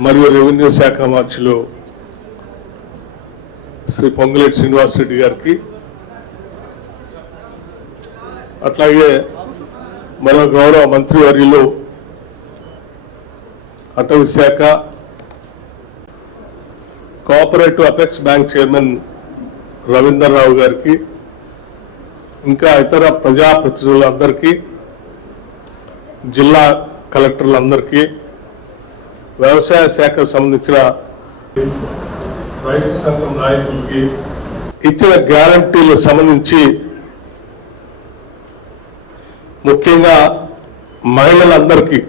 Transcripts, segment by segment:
మరియు రెవెన్యూ శాఖ మార్చులు శ్రీ పొంగులేటి శ్రీనివాసరెడ్డి గారికి, అట్లాగే మన గౌరవ మంత్రివర్యులు అటవీ శాఖ, cooperative apex bank chairman Ravinder Rao గారికి, ఇంకా ఇతర ప్రజాప్రతినిధులందరికీ, జిల్లా కలెక్టర్లందరికీ, వ్యవసాయ శాఖకు సంబంధించిన రైతు సంఘం నాయకులకి ఇచ్చిన గ్యారంటీలకు సంబంధించి ముఖ్యంగా మహిళలందరికీ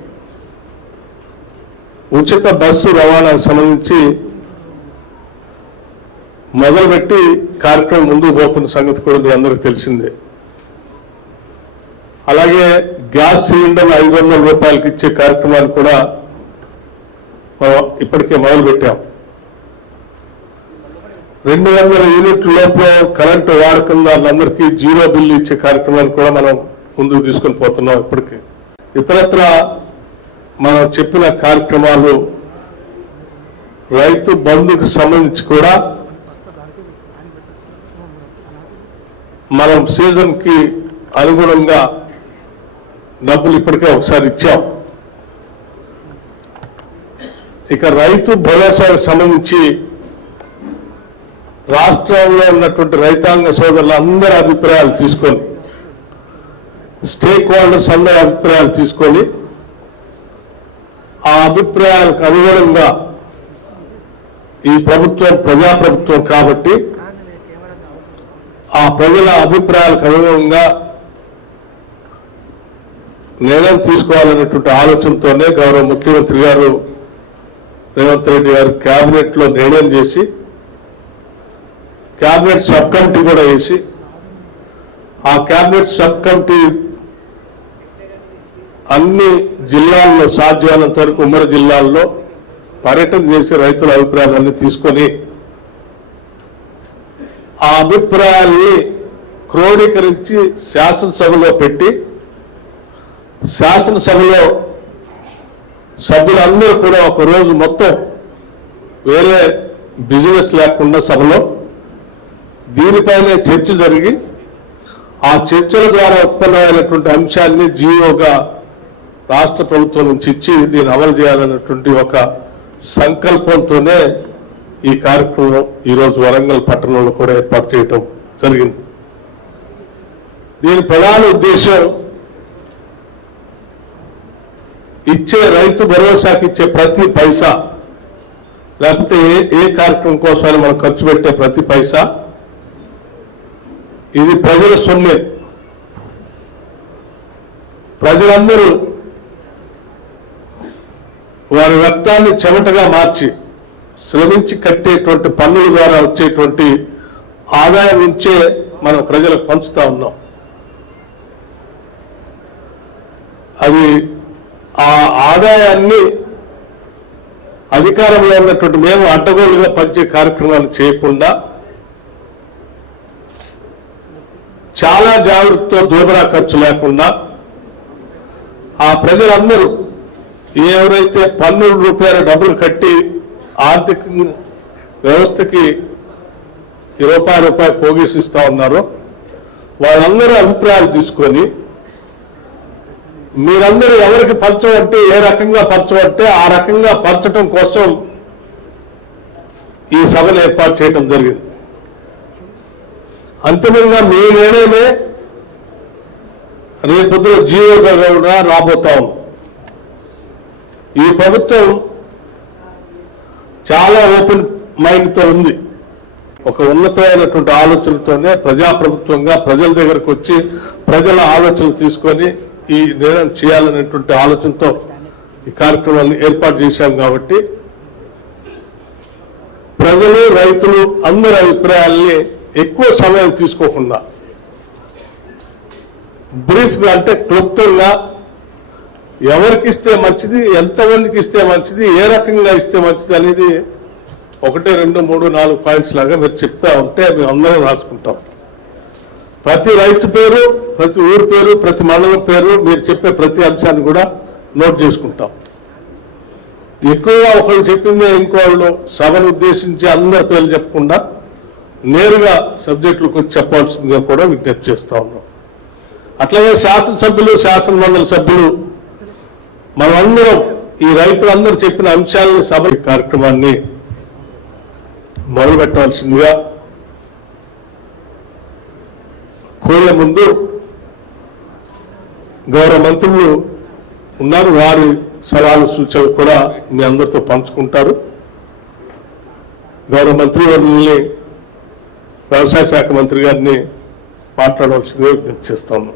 ఉచిత బస్సు రవాణాకు సంబంధించి మొదలుపెట్టి కార్యక్రమం ముందుకు పోతున్న సంగతి కూడా మీ అందరికీ తెలిసిందే. అలాగే గ్యాస్ సిలిండర్ 500 రూపాయలకి ఇచ్చే కార్యక్రమాన్ని కూడా మనం ఇప్పటికే మొదలుపెట్టాం. 200 యూనిట్ల లోపు కరెంటు వాడకం వాళ్ళందరికీ జీరో బిల్లు ఇచ్చే కార్యక్రమాన్ని కూడా మనం ముందుకు తీసుకొని పోతున్నాం. ఇప్పటికీ ఇతరత్ర మనం చెప్పిన కార్యక్రమాలు, రైతు బంధుకు సంబంధించి కూడా మనం సీజన్కి అనుగుణంగా డబ్బులు ఇప్పటికే ఒకసారి ఇచ్చాం. ఇక రైతు భరోసాకు సంబంధించి రాష్ట్రంలో ఉన్నటువంటి రైతాంగ సోదరుల అందరి అభిప్రాయాలు తీసుకొని, స్టేక్ హోల్డర్స్ అందరి అభిప్రాయాలు తీసుకొని, ఆ అభిప్రాయాలకు అనుగుణంగా ఈ ప్రభుత్వం ప్రజాప్రభుత్వం కాబట్టి ఆ ప్రజల అభిప్రాయాలకు అనుగుణంగా నిర్ణయం తీసుకోవాలనేటువంటి ఆలోచనతోనే గౌరవ ముఖ్యమంత్రి గారు రేవంత్ రెడ్డి గారు కేబినెట్ లో నిర్ణయం చేసి, కేబినెట్ సబ్ కమిటీ కూడా వేసి, ఆ కేబినెట్ సబ్ కమిటీ అన్ని జిల్లాల్లో సాధ్యమైనంత వరకు ఉమ్మడి జిల్లాల్లో పర్యటన చేసి రైతుల అభిప్రాయాలన్నీ తీసుకొని ఆ అభిప్రాయాల్ని క్రోడీకరించి శాసనసభలో పెట్టి, శాసనసభలో సభ్యులందరూ కూడా ఒక రోజు మొత్తం వేరే బిజినెస్ లేకుండా సభలో దీనిపైనే చర్చ జరిగి, ఆ చర్చల ద్వారా ఉత్పన్నమైనటువంటి అంశాన్ని జీవోగా రాష్ట్ర ప్రభుత్వం నుంచి ఇచ్చి దీన్ని అమలు చేయాలన్నటువంటి ఒక సంకల్పంతోనే ఈ కార్యక్రమం ఈరోజు వరంగల్ పట్టణంలో కూడా ఏర్పాటు చేయడం జరిగింది. దీని ప్రధాన ఉద్దేశం ఇచ్చే రైతు భరోసాకి ఇచ్చే ప్రతి పైసా, లేకపోతే ఏ కార్యక్రమం కోసమైనా మనం ఖర్చు పెట్టే ప్రతి పైసా ఇది ప్రజల సొమ్మే. ప్రజలందరూ వారి రక్తాన్ని చెమటగా మార్చి శ్రమించి కట్టేటువంటి పన్నుల ద్వారా వచ్చేటువంటి ఆదాయం నుంచే మనం ప్రజలకు పంచుతా ఉన్నాం. అది ఆ ఆదాయాన్ని అధికారంలో ఉన్నటువంటి మేము అడ్డగోలుగా పంచే కార్యక్రమాలు చేయకుండా చాలా జాగ్రత్తతో దోబరా ఖర్చు లేకుండా ఆ ప్రజలందరూ ఎవరైతే పన్నుల రూపాయల డబ్బులు కట్టి ఆర్థిక వ్యవస్థకి రూపాయి పోగేసిస్తా ఉన్నారో వాళ్ళందరూ అభిప్రాయాలు తీసుకొని మీరందరూ ఎవరికి పంచమంటే ఏ రకంగా పంచమంటే ఆ రకంగా పంచడం కోసం ఈ సభను ఏర్పాటు చేయడం జరిగింది. అంతిమంగా మీ నిర్ణయమే రేపొద్దున జీవోగా కూడా రాబోతాం. ఈ ప్రభుత్వం చాలా ఓపెన్ మైండ్తో ఉంది. ఒక ఉన్నతమైనటువంటి ఆలోచనతోనే ప్రజాప్రభుత్వంగా ప్రజల దగ్గరకు వచ్చి ప్రజల ఆలోచనలు తీసుకొని ఈ నిర్ణయం చేయాలనేటువంటి ఆలోచనతో ఈ కార్యక్రమాన్ని ఏర్పాటు చేశాం. కాబట్టి ప్రజలు, రైతులు అందరి అభిప్రాయాల్ని ఎక్కువ సమయం తీసుకోకుండా బ్రీఫ్గా, అంటే క్లుప్తంగా ఎవరికి ఇస్తే మంచిది, ఎంతమందికి ఇస్తే మంచిది, ఏ రకంగా ఇస్తే మంచిది అనేది 1, 2, 3, 4 పాయింట్స్ లాగా మీరు చెప్తా ఉంటే మేము అందరం రాసుకుంటాం. ప్రతి రైతు పేరు, ప్రతి ఊరు పేరు, ప్రతి మండలం పేరు, మీరు చెప్పే ప్రతి అంశాన్ని కూడా నోట్ చేసుకుంటాం. ఎక్కువగా ఒకళ్ళు చెప్పిందే ఇంకోళ్ళు సభను ఉద్దేశించి అందరి పేర్లు చెప్పకుండా నేరుగా సబ్జెక్టులకు వచ్చి చెప్పాల్సిందిగా కూడా విజ్ఞప్తి చేస్తా ఉన్నాం. అట్లాగే శాసనసభ్యులు, శాసనమండలి సభ్యులు మనమందరం ఈ రైతులందరూ చెప్పిన అంశాలని సభ కార్యక్రమాన్ని మొదలుపెట్టవలసిందిగా కోరే ముందు గౌరవ మంత్రులు ఉన్నారు, వారి సలహాలు సూచనలు కూడా మీ అందరితో పంచుకుంటారు. గౌరవ మంత్రివర్యుల్ని, వ్యవసాయ శాఖ మంత్రి గారిని మాట్లాడవలసిందిగా విజ్ఞప్తి చేస్తాము.